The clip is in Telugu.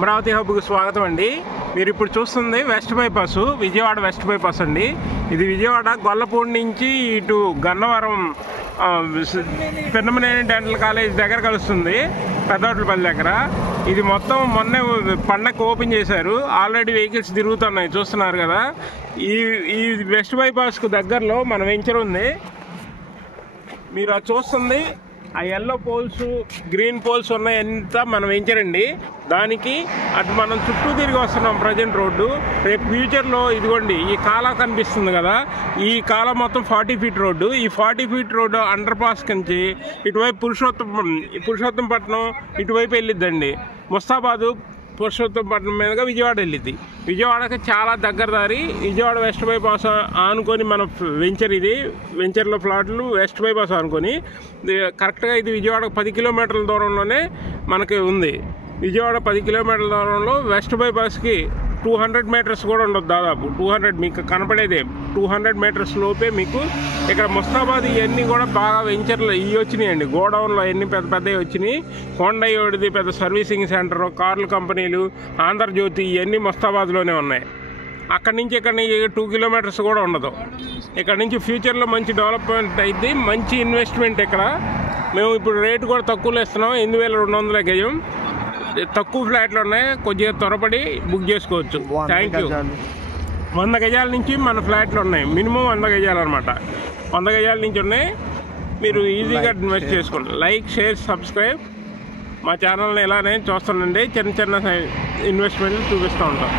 అమరావతి హబ్కు స్వాగతం అండి. మీరు ఇప్పుడు చూస్తుంది west bypass, Vijayawada west bypass అండి. ఇది విజయవాడ గొల్లపూడి నుంచి ఇటు గన్నవరం పెన్నమనేని డెంటల్ కాలేజ్ దగ్గర కలుస్తుంది, పెద్దోట్లపల్లి దగ్గర. ఇది మొత్తం మొన్నే పండగ ఓపెన్ చేశారు. ఆల్రెడీ వెహికల్స్ తిరుగుతున్నాయి, చూస్తున్నారు కదా. ఈ వెస్ట్ బైపాస్కు దగ్గరలో మన వెంచర్ ఉంది. మీరు అది చూస్తుంది ఆ ఎల్లో పోల్స్, గ్రీన్ పోల్స్ ఉన్నాయంతా మనం వెంచరండి. దానికి అటు మనం చుట్టూ తిరిగి వస్తున్నాం ప్రజెంట్ రోడ్డు. రేపు ఫ్యూచర్లో ఇదిగోండి ఈ కాలా కనిపిస్తుంది కదా, ఈ కాలా మొత్తం 40 ఫీట్ రోడ్డు. ఈ 40 ఫీట్ రోడ్డు అండర్ పాస్ నుంచి ఇటువైపు పురుషోత్తంపట్నం ఇటువైపు వెళ్ళిద్దండి. ముస్తాబాదు పురుషోత్తంపట్నం మీదుగా విజయవాడ వెళ్ళిద్ది. విజయవాడకి చాలా దగ్గర దారి. విజయవాడ వెస్ట్ బైపాస్ ఆనుకొని మన వెంచర్, ఇది వెంచర్లో ఫ్లాట్లు వెస్ట్ బైపాస్ ఆనుకొని కరెక్ట్గా ఇది విజయవాడకు 10 కిలోమీటర్ల దూరంలోనే మనకి ఉంది. విజయవాడ 10 కిలోమీటర్ల దూరంలో వెస్ట్ బైపాస్కి 200 మీటర్స్ కూడా ఉండదు, దాదాపు 200 మీకు కనపడేదే 200 మీటర్స్ లోపే మీకు ఇక్కడ ముస్తాబాద్ ఇవన్నీ కూడా బాగా వెంచర్లు ఇవి వచ్చినాయండి. గోడౌన్లో అన్నీ పెద్ద పెద్దవి వచ్చినాయి. హోండాది పెద్ద సర్వీసింగ్ సెంటర్, కార్ల కంపెనీలు, ఆంధ్రజ్యోతి ఇవన్నీ ముస్తాబాద్లోనే ఉన్నాయి. అక్కడి నుంచి 2 కిలోమీటర్స్ కూడా ఉండదు. ఇక్కడ నుంచి ఫ్యూచర్లో మంచి డెవలప్మెంట్ అయింది, మంచి ఇన్వెస్ట్మెంట్. ఇక్కడ మేము ఇప్పుడు రేటు కూడా తక్కువలో ఇస్తున్నాం, 8200 గజం. తక్కువ ఫ్లాట్లు ఉన్నాయి, కొద్దిగా త్వరపడి బుక్ చేసుకోవచ్చు. Thank you. 100 గజాల నుంచి మన ఫ్లాట్లు ఉన్నాయి, మినిమం 100 గజాలు అనమాట. 100 గజాల నుంచి ఉన్నాయి, మీరు ఈజీగా ఇన్వెస్ట్ చేసుకోండి. Like, share, subscribe. మా ఛానల్ని ఇలానే చూస్తానండి, చిన్న చిన్న ఇన్వెస్ట్మెంట్లు చూపిస్తూ ఉంటాం.